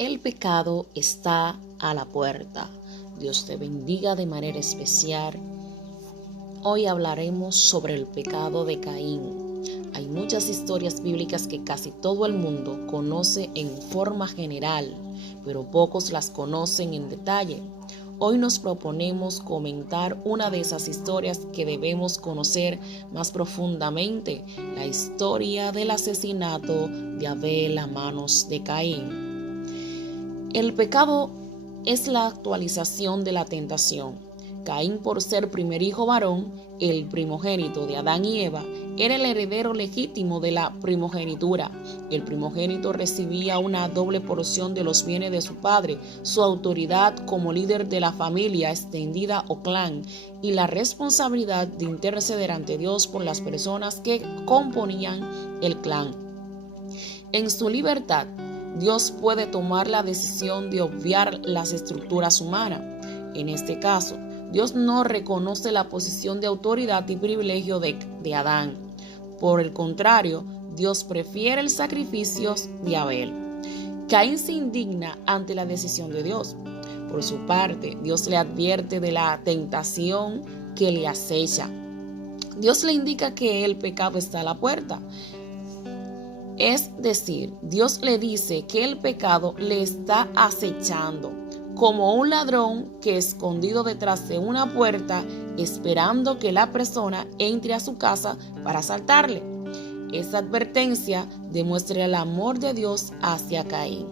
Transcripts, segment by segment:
El pecado está a la puerta. Dios te bendiga de manera especial. Hoy hablaremos sobre el pecado de Caín. Hay muchas historias bíblicas que casi todo el mundo conoce en forma general, pero pocos las conocen en detalle. Hoy nos proponemos comentar una de esas historias que debemos conocer más profundamente, la historia del asesinato de Abel a manos de Caín. El pecado es la actualización de la tentación. Caín, por ser primer hijo varón, el primogénito de Adán y Eva, era el heredero legítimo de la primogenitura. El primogénito recibía una doble porción de los bienes de su padre, su autoridad como líder de la familia extendida o clan, y la responsabilidad de interceder ante Dios por las personas que componían el clan. En su libertad, Dios puede tomar la decisión de obviar las estructuras humanas. En este caso, Dios no reconoce la posición de autoridad y privilegio de Adán. Por el contrario, Dios prefiere el sacrificio de Abel. Caín se indigna ante la decisión de Dios. Por su parte, Dios le advierte de la tentación que le acecha. Dios le indica que el pecado está a la puerta. Es decir, Dios le dice que el pecado le está acechando, como un ladrón que escondido detrás de una puerta, esperando que la persona entre a su casa para asaltarle. Esta advertencia demuestra el amor de Dios hacia Caín.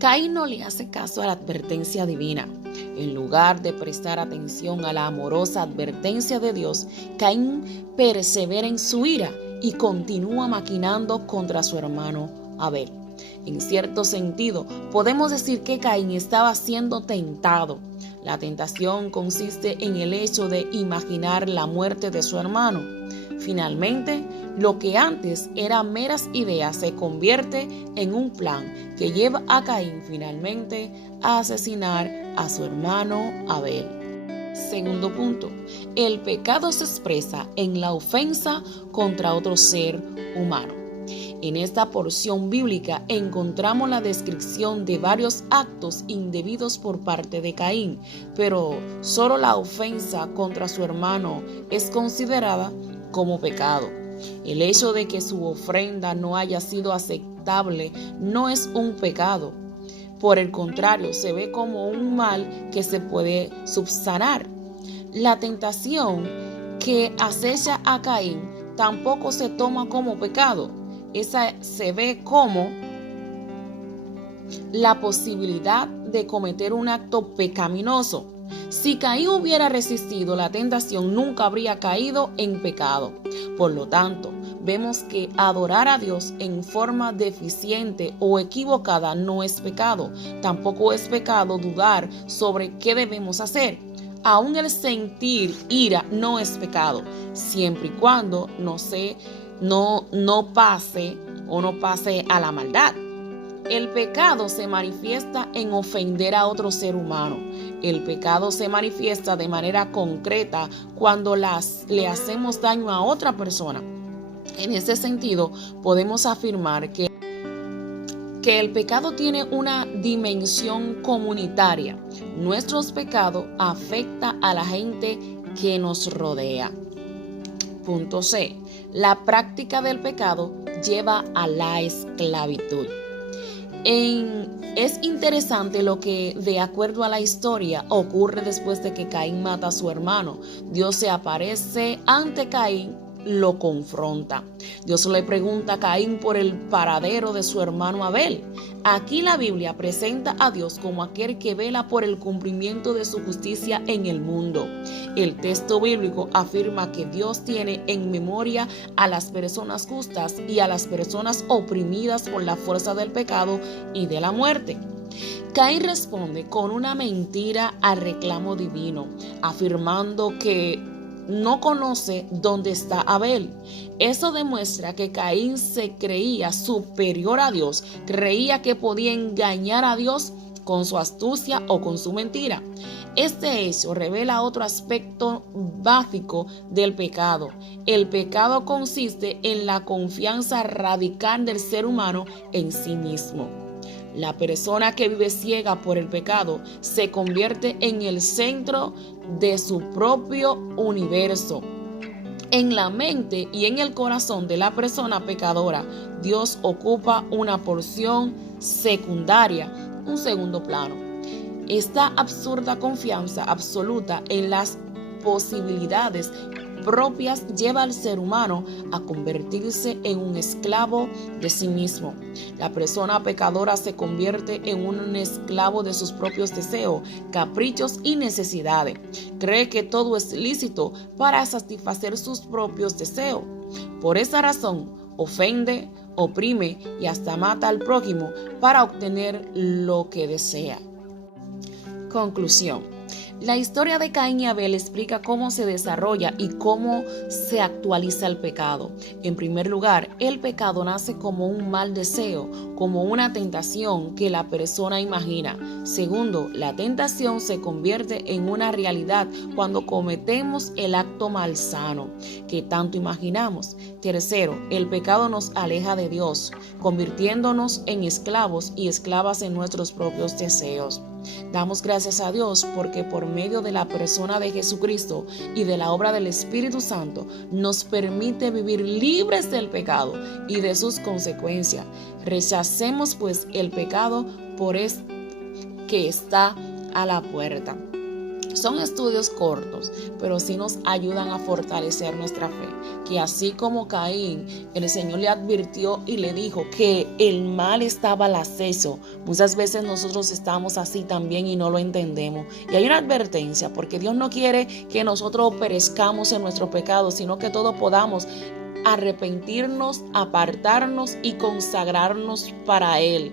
Caín no le hace caso a la advertencia divina. En lugar de prestar atención a la amorosa advertencia de Dios, Caín persevera en su ira y continúa maquinando contra su hermano Abel. En cierto sentido, podemos decir que Caín estaba siendo tentado. La tentación consiste en el hecho de imaginar la muerte de su hermano. Finalmente, lo que antes eran meras ideas se convierte en un plan que lleva a Caín finalmente a asesinar a su hermano Abel. Segundo punto, el pecado se expresa en la ofensa contra otro ser humano. En esta porción bíblica encontramos la descripción de varios actos indebidos por parte de Caín, pero solo la ofensa contra su hermano es considerada como pecado. El hecho de que su ofrenda no haya sido aceptable no es un pecado. Por el contrario, se ve como un mal que se puede subsanar. La tentación que acecha a Caín tampoco se toma como pecado. Esa se ve como la posibilidad de cometer un acto pecaminoso. Si Caín hubiera resistido la tentación, nunca habría caído en pecado. Por lo tanto, vemos que adorar a Dios en forma deficiente o equivocada no es pecado. Tampoco es pecado dudar sobre qué debemos hacer. Aún el sentir ira no es pecado, siempre y cuando no pase a la maldad. El pecado se manifiesta en ofender a otro ser humano. El pecado se manifiesta de manera concreta cuando le hacemos daño a otra persona. En ese sentido, podemos afirmar que el pecado tiene una dimensión comunitaria. Nuestros pecados afectan a la gente que nos rodea. Punto C. La práctica del pecado lleva a la esclavitud. Es interesante lo que, de acuerdo a la historia, ocurre después de que Caín mata a su hermano. Dios se aparece ante Caín, lo confronta. Dios le pregunta a Caín por el paradero de su hermano Abel. Aquí la Biblia presenta a Dios como aquel que vela por el cumplimiento de su justicia en el mundo. El texto bíblico afirma que Dios tiene en memoria a las personas justas y a las personas oprimidas por la fuerza del pecado y de la muerte. Caín responde con una mentira al reclamo divino, afirmando que no conoce dónde está Abel. Eso demuestra que Caín se creía superior a Dios, creía que podía engañar a Dios con su astucia o con su mentira. Este hecho revela otro aspecto básico del pecado. El pecado consiste en la confianza radical del ser humano en sí mismo. La persona que vive ciega por el pecado se convierte en el centro de su propio universo. En la mente y en el corazón de la persona pecadora, Dios ocupa una porción secundaria, un segundo plano. Esta absurda confianza absoluta en las posibilidades propias lleva al ser humano a convertirse en un esclavo de sí mismo. La persona pecadora se convierte en un esclavo de sus propios deseos, caprichos y necesidades. Cree que todo es lícito para satisfacer sus propios deseos. Por esa razón, ofende, oprime y hasta mata al prójimo para obtener lo que desea. Conclusión. La historia de Caín y Abel explica cómo se desarrolla y cómo se actualiza el pecado. En primer lugar, el pecado nace como un mal deseo, como una tentación que la persona imagina. Segundo, la tentación se convierte en una realidad cuando cometemos el acto malsano que tanto imaginamos. Tercero, el pecado nos aleja de Dios, convirtiéndonos en esclavos y esclavas en nuestros propios deseos. Damos gracias a Dios porque por medio de la persona de Jesucristo y de la obra del Espíritu Santo nos permite vivir libres del pecado y de sus consecuencias. Rechacemos pues el pecado que está a la puerta. Son estudios cortos, pero sí nos ayudan a fortalecer nuestra fe, que así como Caín, el Señor le advirtió y le dijo que el mal estaba al acecho. Muchas veces nosotros estamos así también y no lo entendemos. Y hay una advertencia, porque Dios no quiere que nosotros perezcamos en nuestro pecado, sino que todos podamos arrepentirnos, apartarnos y consagrarnos para Él.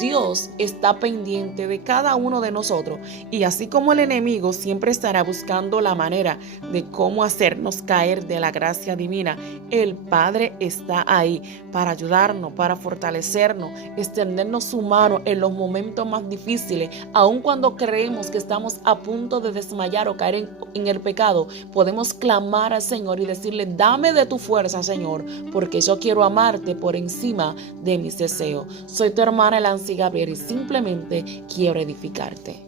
Dios está pendiente de cada uno de nosotros y así como el enemigo siempre estará buscando la manera de cómo hacernos caer de la gracia divina, el Padre está ahí para ayudarnos, para fortalecernos, extendernos su mano en los momentos más difíciles. Aun cuando creemos que estamos a punto de desmayar o caer en el pecado, podemos clamar al Señor y decirle: dame de tu fuerza, Señor, porque yo quiero amarte por encima de mis deseos. Soy tu hermana Elance Gabriel y simplemente quiero edificarte.